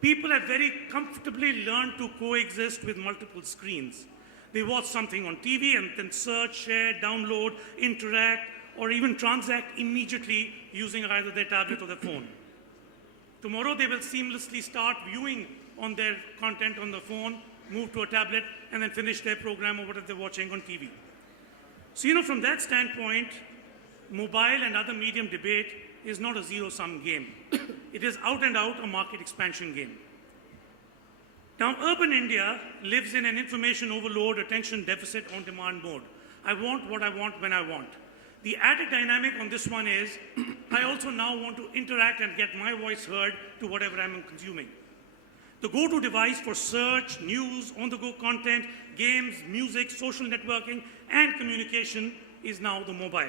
People have very comfortably learned to coexist with multiple screens. They watch something on TV and then search, share, download, interact, or even transact immediately using either their tablet or their phone. Tomorrow, they will seamlessly start viewing on their content on the phone, move to a tablet, and then finish their program or whatever they're watching on TV. So, from that standpoint, mobile and other medium debate is not a zero-sum game. It is out and out a market expansion game. Now, urban India lives in an information overload, attention deficit, on-demand mode. I want what I want when I want. The added dynamic on this one is, I also now want to interact and get my voice heard to whatever I'm consuming. The go-to device for search, news, on-the-go content, games, music, social networking, and communication is now the mobile.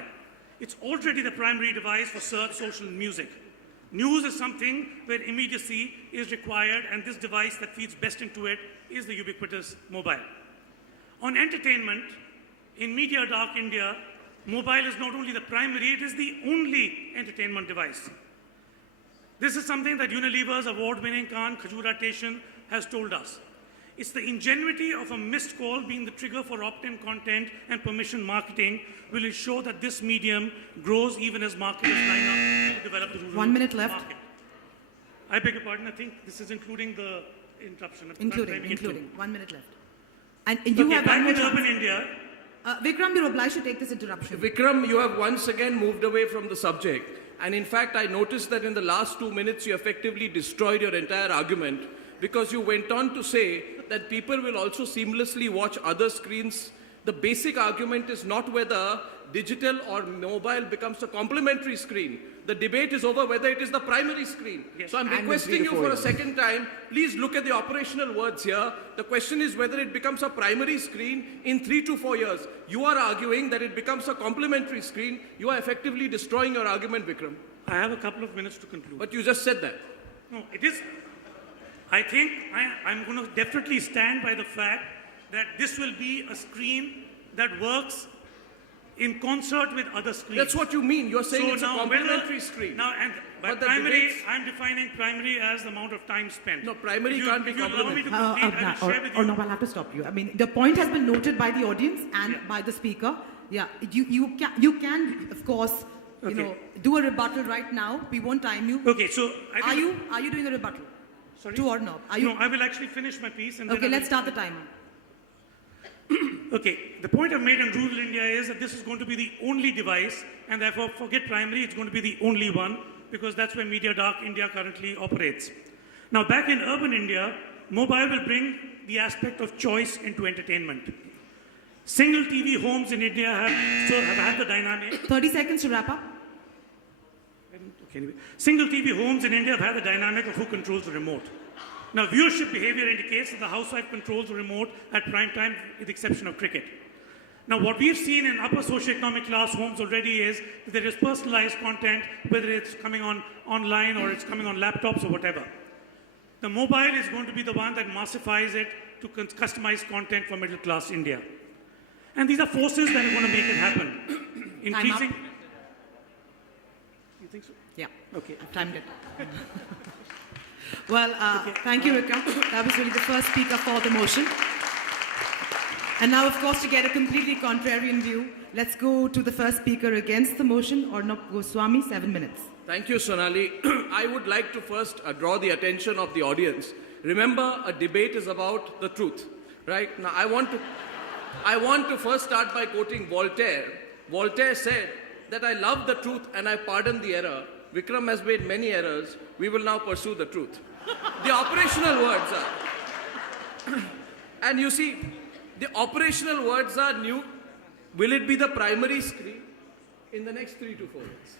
It's already the primary device for search, social, and music. News is something where immediacy is required, and this device that feeds best into it is the ubiquitous mobile. On entertainment, in Media Dark India, mobile is not only the primary, it is the only entertainment device. This is something that Unilever's award-winning Khan Khajura Station has told us. It's the ingenuity of a missed call being the trigger for opt-in content and permission marketing will ensure that this medium grows even as marketers line up to develop the rural 1 minute left. market. I beg your pardon, I think this is including the interruption. Including. 1 minute left. And you have back in urban India. Vikram, you're obliged to take this interruption. Vikram, you have once again moved away from the subject. And in fact, I noticed that in the last 2 minutes, you effectively destroyed your entire argument because you went on to say that people will also seamlessly watch other screens. The basic argument is not whether digital or mobile becomes a complementary screen. The debate is over whether it is the primary screen. Yes. So I'm requesting you for a second time, please look at the operational words here. The question is whether it becomes a primary screen in 3 to 4 years. You are arguing that it becomes a complementary screen. You are effectively destroying your argument, Vikram. I have a couple of minutes to conclude. But you just said that. No, it is. I think I'm going to definitely stand by the fact that this will be a screen that works in concert with other screens. That's what you mean. You're saying it's a complementary screen. Now, and by primary, I'm defining primary as the amount of time spent. No, primary can't be complementary. I will share with you. No, I'll have to stop you. I mean, the point has been noted by the audience and by the speaker. Yeah, you can, of course, do a rebuttal right now. We won't time you. Okay, so are you doing a rebuttal? Sorry? True or not? No, I will actually finish my piece. And okay, let's start the timer. Okay, the point I've made in rural India is that this is going to be the only device, and therefore forget primary, it's going to be the only one, because that's where Media Dark India currently operates. Now, back in urban India, mobile will bring the aspect of choice into entertainment. Single TV homes in India have had the dynamic. 30 seconds to wrap up. Okay, anyway. Single TV homes in India have had the dynamic of who controls the remote. Now, viewership behavior indicates that the housewife controls the remote at prime time, with the exception of cricket. Now, what we've seen in upper socioeconomic class homes already is that there is personalized content, whether it's coming on online or it's coming on laptops or whatever. The mobile is going to be the one that massifies it to customize content for middle class India. And these are forces that are going to make it happen. Increasing. You think so? Yeah. Okay. I've timed it. Well, thank you, Vikram. That was really the first speaker for the motion. And now, of course, to get a completely contrarian view, let's go to the first speaker against the motion, Arnab Goswami, 7 minutes. Thank you, Sonali. I would like to first draw the attention of the audience. Remember, a debate is about the truth, right? Now, I want to first start by quoting Voltaire. Voltaire said that I love the truth and I pardon the error. Vikram has made many errors. We will now pursue the truth. The operational words are... And you see, the operational words are new. Will it be the primary screen in the next 3 to 4 years?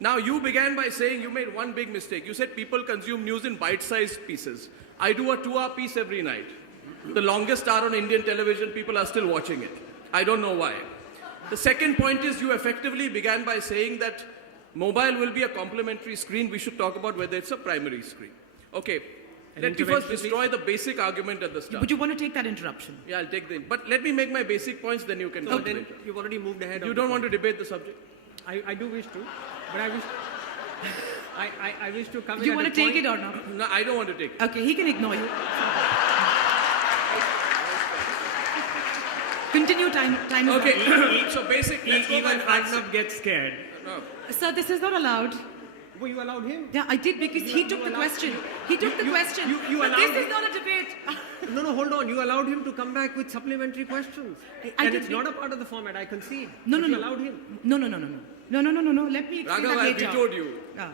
Now, you began by saying you made one big mistake. You said people consume news in bite-sized pieces. I do a 2-hour piece every night. The longest hour on Indian television, people are still watching it. I don't know why. The second point is you effectively began by saying that mobile will be a complementary screen. We should talk about whether it's a primary screen. Okay. Let me first destroy the basic argument at the start. Would you want to take that interruption? Yeah, I'll take But let me make my basic points, then you can come then you've already moved ahead. You don't want to debate the subject? I do wish to, but I wish... I wish to come in. You want to take it or not? No, I don't want to take it. Okay, he can ignore you. Continue, time is up. Okay, so basically, let's go by Even facts. Arnab gets scared. No. Sir, this is not allowed. Well, you allowed him? Yeah, I did because he took the question. He took the question. you But allowed this is him- not a debate. No, hold on. You allowed him to come back with supplementary questions. I And did it's not a part of the format, I concede. No, But no, you no. allowed him. No. Let me explain Raghav, that I later. vetoed you. Yeah.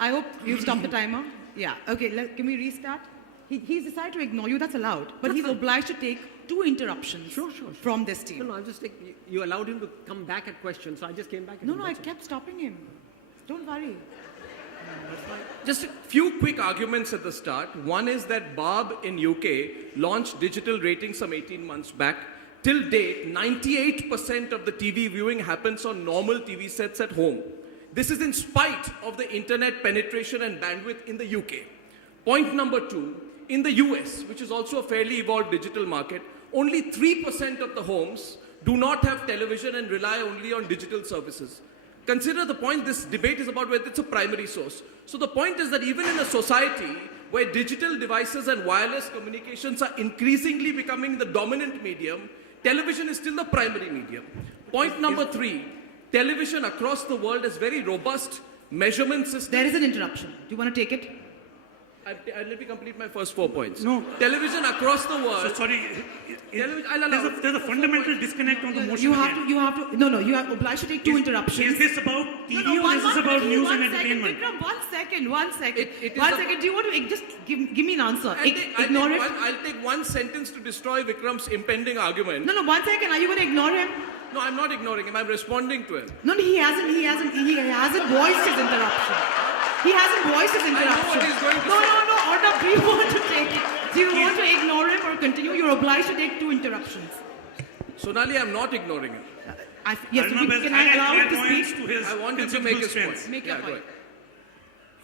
I hope you stop the timer. Yeah. Okay. Can we restart? He's decided to ignore you. That's allowed. But he's obliged to take 2 interruptions Sure. from this team. No, I'm just saying, you allowed him to come back at questions, so I just came back at No, him, I that's all. kept stopping him. Don't worry. Just a few quick arguments at the start. One is that Barb in UK launched digital ratings some 18 months back. Till date, 98% of the TV viewing happens on normal TV sets at home. This is in spite of the internet penetration and bandwidth in the UK. Point number 2, in the US, which is also a fairly evolved digital market, only 3% of the homes do not have television and rely only on digital services. Consider the point, this debate is about whether it's a primary source. So the point is that even in a society where digital devices and wireless communications are increasingly becoming the dominant medium, television is still the primary medium. Point number 3, television across the world has very robust measurement systems. There is an interruption. Do you want to take it? Let me complete my first 4 points. No. Television across the So world. sorry, I'll allow it. there's a fundamental disconnect on the motion. You again. have to. No, you are obliged to take 2 interruptions. Is this about TV or one- is this one- about one news and second, entertainment? Vikram, one second. It is One a- second. Do you want to just give me an answer? Ignore it. I'll take one sentence to destroy Vikram's impending argument. No, 1 second. Are you going to ignore him? No, I'm not ignoring him. I'm responding to him. No, he hasn't voiced his interruption. He hasn't voiced his know what interruption. he's going to No, say. Arnab, do you want to take it? Do you want to ignore him or continue? You're obliged to take 2 interruptions. Sonali, I'm not ignoring him. Yes, Arnab has can I added allow him to clairvoyance speak? to his I want him to conceptual make his strengths. point. Make your Go point. ahead.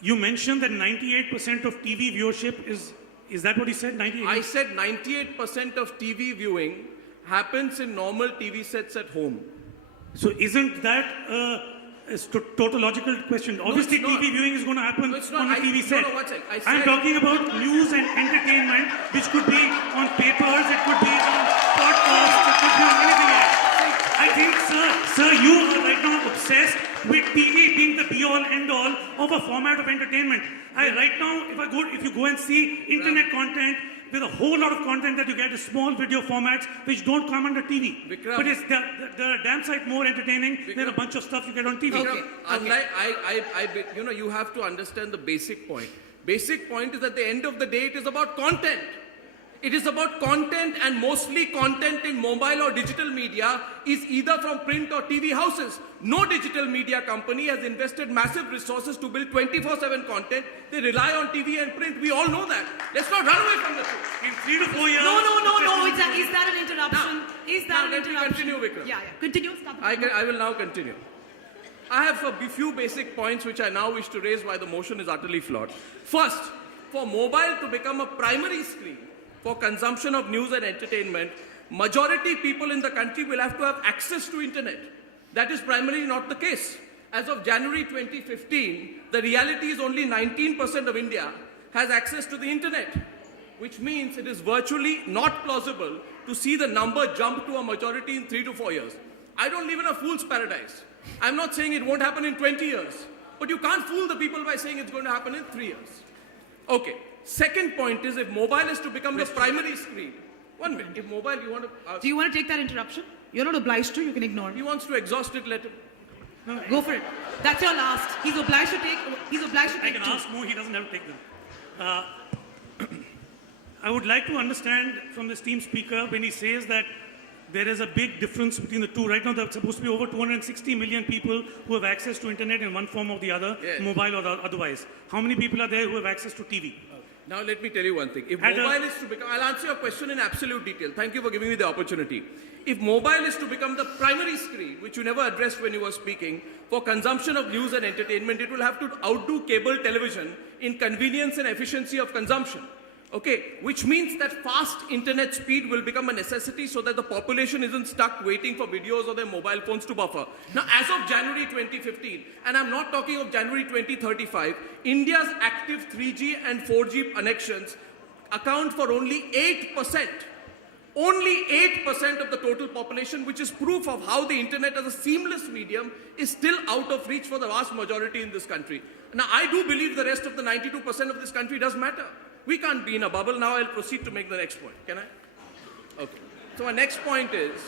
You mentioned that 98% of TV viewership is that what he said? 98? I said 98% of TV viewing happens in normal TV sets at home. So isn't that a tautological question? Obviously, it's not. TV viewing is going to happen No, it's not. on a TV set. No, one sec. I I'm said- talking about news and entertainment, which could be on papers, it could be on podcasts, it could be on anything else. I think, sir, you are right now obsessed with TV being the be-all, end-all of a format of entertainment. Right now, if you go and see internet content, with a whole lot of content that you get is small video formats which don't come under TV. Vikram. But they're a damn sight more entertaining than a bunch of stuff you get on TV. Okay. Unlike, you have to understand the basic point. Basic point is at the end of the day, it is about content. It is about content, and mostly content in mobile or digital media is either from print or TV houses. No digital media company has invested massive resources to build 24/7 content. They rely on TV and print. We all know that. Let's not run away from the truth. In 3 to 4 years. No. Is that an interruption? Is that an let me interruption? continue, Vikram. Yeah. Continue. Start the timer. I will now continue. I have a few basic points which I now wish to raise why the motion is utterly flawed. First, for mobile to become a primary screen for consumption of news and entertainment, majority people in the country will have to have access to internet. That is primarily not the case. As of January 2015, the reality is only 19% of India has access to the internet, which means it is virtually not plausible to see the number jump to a majority in 3 to 4 years. I don't live in a fool's paradise. I'm not saying it won't happen in 20 years, but you can't fool the people by saying it's going to happen in 3 years. Okay. Second point is, if mobile is to become the primary screen, 1 minute, if mobile you want to... Do you want to take that interruption? You're not obliged to. You can ignore he it. wants to exhaust it, let him. Go for it. That's your last. He's obliged to take. I can 2. ask more, he doesn't have to take them. I would like to understand from this team speaker when he says that there is a big difference between the two. Right now, there are supposed to be over 260 million people who have access to internet in one form or the other, Yes. mobile or otherwise. How many people are there who have access to TV? Now let me tell you one thing. If And, mobile is to become... I'll answer your question in absolute detail. Thank you for giving me the opportunity. If mobile is to become the primary screen, which you never addressed when you were speaking, for consumption of news and entertainment, it will have to outdo cable television in convenience and efficiency of consumption. Okay, which means that fast internet speed will become a necessity so that the population isn't stuck waiting for videos or their mobile phones to buffer. Now, as of January 2015, and I'm not talking of January 2035, India's active 3G and 4G connections account for only 8%. Only 8% of the total population, which is proof of how the internet as a seamless medium is still out of reach for the vast majority in this country. Now, I do believe the rest of the 92% of this country does matter. We can't be in a bubble. Now I'll proceed to make the next point. Can I? Okay. So my next point is,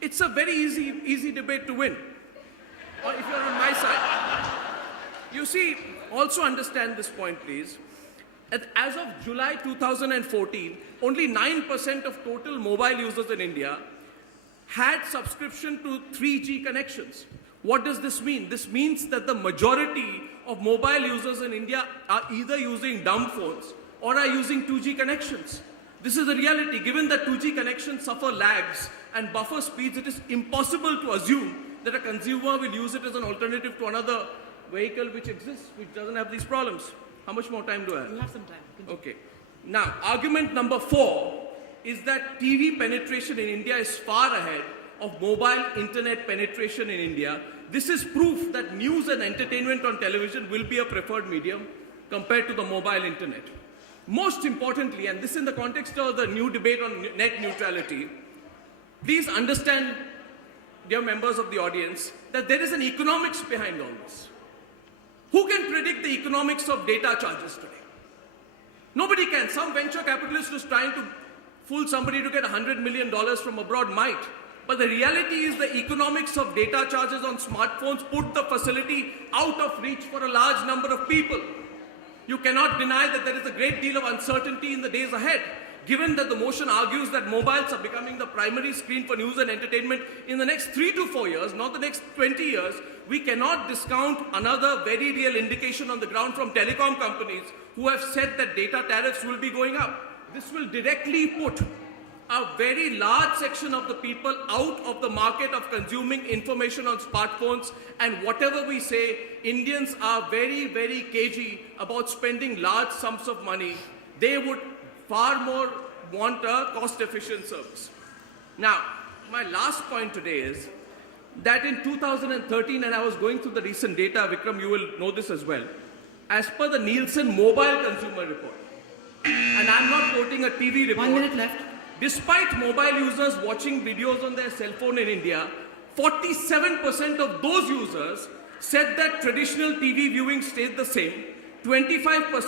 it's a very easy debate to win. Or if you're on my side. You see, also understand this point, please. As of July 2014, only 9% of total mobile users in India had subscription to 3G connections. What does this mean? This means that the majority of mobile users in India are either using dumb phones or are using 2G connections. This is the reality. Given that 2G connections suffer lags and buffer speeds, it is impossible to assume that a consumer will use it as an alternative to another vehicle which exists, which doesn't have these problems. How much more time do I have? You have some time. Continue. Okay. Now, argument number 4 is that TV penetration in India is far ahead of mobile internet penetration in India. This is proof that news and entertainment on television will be a preferred medium compared to the mobile internet. Most importantly, and this in the context of the new debate on net neutrality, please understand, dear members of the audience, that there is an economics behind all this. Who can predict the economics of data charges today? Nobody can. Some venture capitalist who's trying to fool somebody to get $100 million from abroad might. But the reality is the economics of data charges on smartphones put the facility out of reach for a large number of people. You cannot deny that there is a great deal of uncertainty in the days ahead, given that the motion argues that mobiles are becoming the primary screen for news and entertainment in the next 3 to 4 years, not the next 20 years. We cannot discount another very real indication on the ground from telecom companies who have said that data tariffs will be going up. This will directly put a very large section of the people out of the market of consuming information on smartphones, and whatever we say, Indians are very, very cagey about spending large sums of money. They would far more want a cost-efficient service. Now, my last point today is that in 2013, and I was going through the recent data, Vikram, you will know this as well, as per the Nielsen Mobile Consumer Report, and I'm not quoting a TV report. 1 minute left. Despite mobile users watching videos on their cell phone in India, 47% of those users said that traditional TV viewing stayed the same, 25%